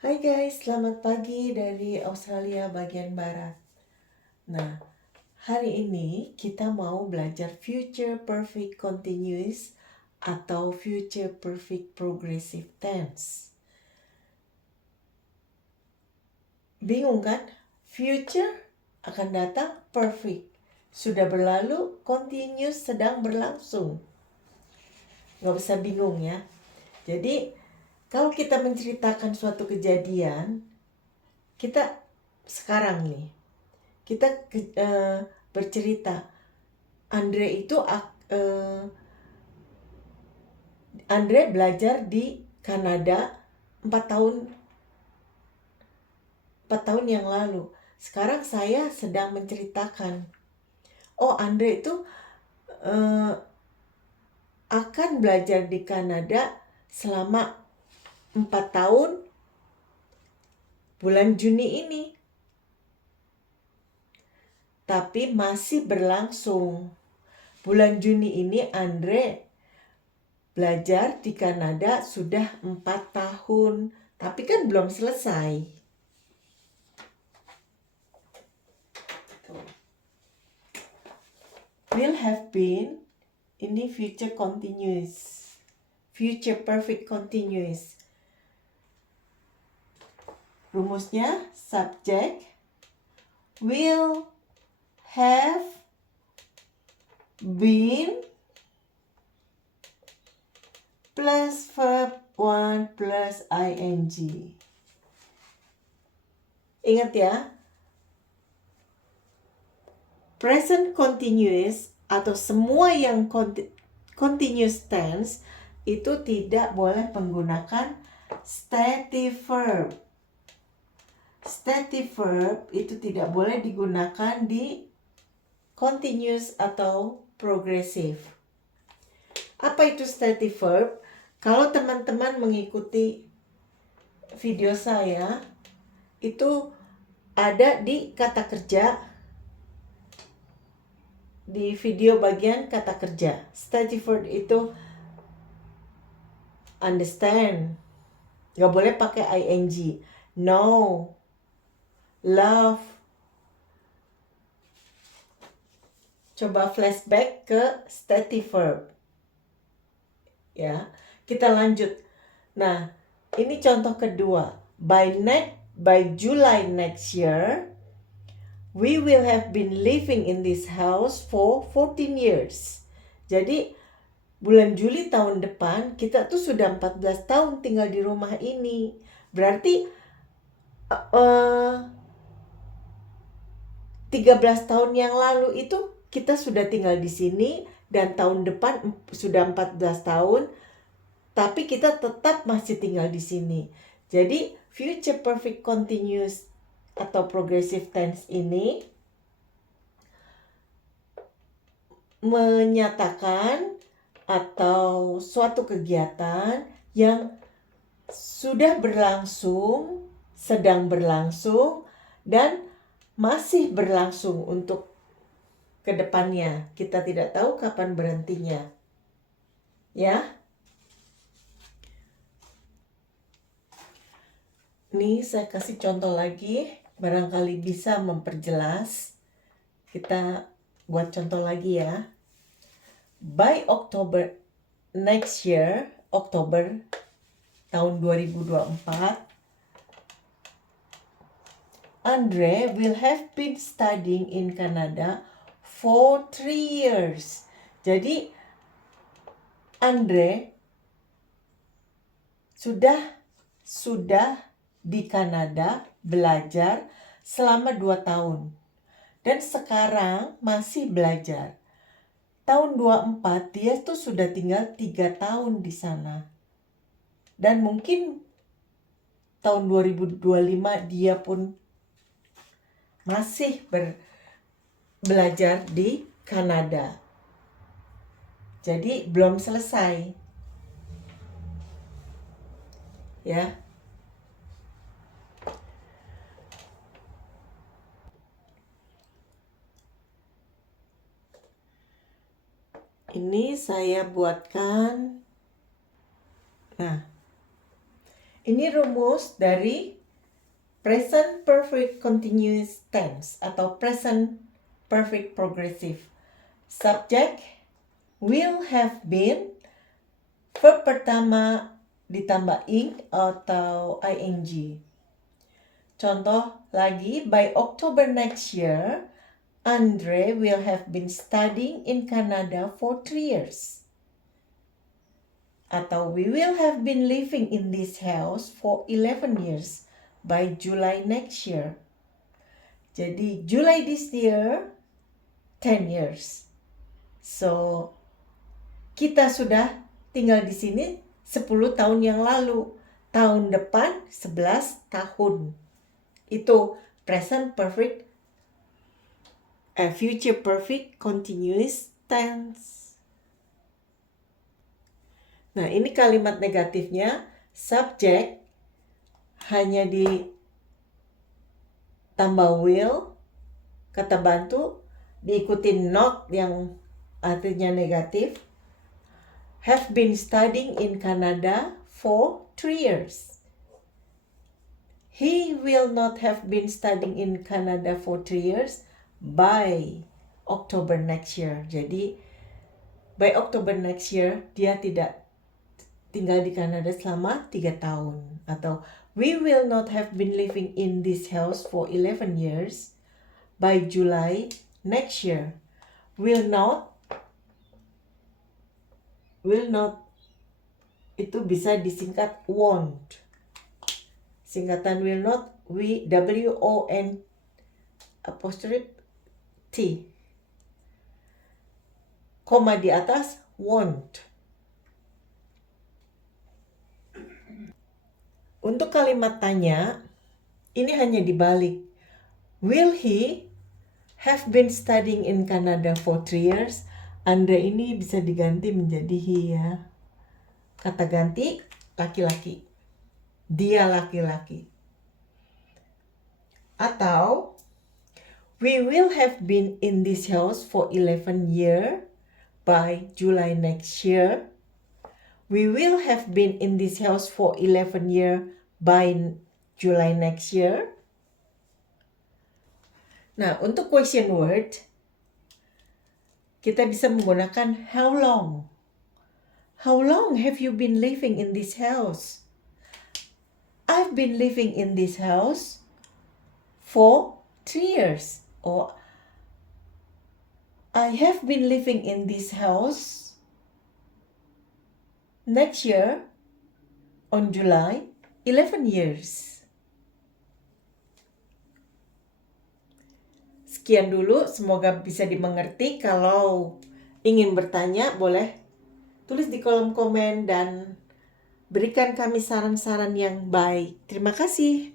Hai guys, selamat pagi dari Australia bagian barat. Nah, hari ini kita mau belajar Future Perfect Continuous atau Future Perfect Progressive Tense. Bingung kan? Future akan datang, perfect sudah berlalu, continuous sedang berlangsung. Nggak usah bingung ya. Jadi, kalau kita menceritakan suatu kejadian, kita sekarang nih, kita bercerita Andre belajar di Kanada 4 tahun 4 tahun yang lalu. Sekarang saya sedang menceritakan, Andre itu akan belajar di Kanada selama 4 tahun bulan Juni ini. Tapi masih berlangsung. Bulan Juni ini Andre belajar di Kanada sudah 4 tahun. Tapi kan belum selesai. Will have been, ini future continuous. Future perfect continuous. Rumusnya subject will have been plus verb 1 plus ing. Ingat ya, present continuous atau semua yang continuous tense itu tidak boleh menggunakan stative verb. Stative verb itu tidak boleh digunakan di continuous atau progressive. Apa itu stative verb? Kalau teman-teman mengikuti video saya, itu ada di kata kerja, di video bagian kata kerja. Stative verb itu understand, gak boleh pakai ing. Know, love. Coba flashback ke stative verb. Ya, kita lanjut. Nah, ini contoh kedua. By July next year, we will have been living in this house for 14 years. Jadi, bulan Juli tahun depan, kita tuh sudah 14 tahun tinggal di rumah ini. Berarti 13 tahun yang lalu itu kita sudah tinggal di sini, dan tahun depan sudah 14 tahun, tapi kita tetap masih tinggal di sini. Jadi future perfect continuous atau progressive tense ini menyatakan atau suatu kegiatan yang sudah berlangsung, sedang berlangsung, dan masih berlangsung untuk kedepannya. Kita tidak tahu kapan berhentinya. Ya. Nih saya kasih contoh lagi, barangkali bisa memperjelas. Kita buat contoh lagi ya. By October next year, Oktober tahun 2024, Andre will have been studying in Canada for 3 years. Jadi Andre sudah di Kanada belajar selama 2 tahun. Dan sekarang masih belajar. Tahun 24 dia tuh sudah tinggal 3 tahun di sana. Dan mungkin tahun 2025 dia pun masih belajar di Kanada. Jadi belum selesai. Ya. Ini saya buatkan. Nah, Ini rumus dari present perfect continuous tense atau present perfect progressive. Subject will have been, verb pertama ditambah ing atau ing. Contoh lagi, by October next year, Andre will have been studying in Canada for 3 years. Atau we will have been living in this house for 11 years by July next year. Jadi July this year, 10 years. So, kita sudah tinggal di sini 10 tahun yang lalu. Tahun depan 11 tahun. Itu present perfect, future perfect continuous tense. Nah, ini kalimat negatifnya. Subject hanya ditambah will, kata bantu, diikuti not yang artinya negatif. Have been studying in Canada for 3 years. He will not have been studying in Canada for 3 years by October next year. Jadi, by October next year, dia tidak tinggal di Kanada selama 3 tahun. Atau, we will not have been living in this house for 11 years by July next year. Will not itu bisa disingkat won't. Singkatan will not, W-O-N apostrophe T. Koma di atas, won't. Untuk kalimat tanya, ini hanya dibalik. Will he have been studying in Canada for 3 years? Anda ini bisa diganti menjadi he ya. Kata ganti, laki-laki. Dia laki-laki. Atau, we will have been in this house for 11 years by July next year. We will have been in this house for 11 years by July next year. Nah, untuk question word, kita bisa menggunakan how long. How long have you been living in this house? I've been living in this house for 3 years. Or I have been living in this house next year on July 11 years. Sekian dulu, semoga bisa dimengerti. Kalau ingin bertanya, boleh tulis di kolom komen dan berikan kami saran-saran yang baik. Terima kasih.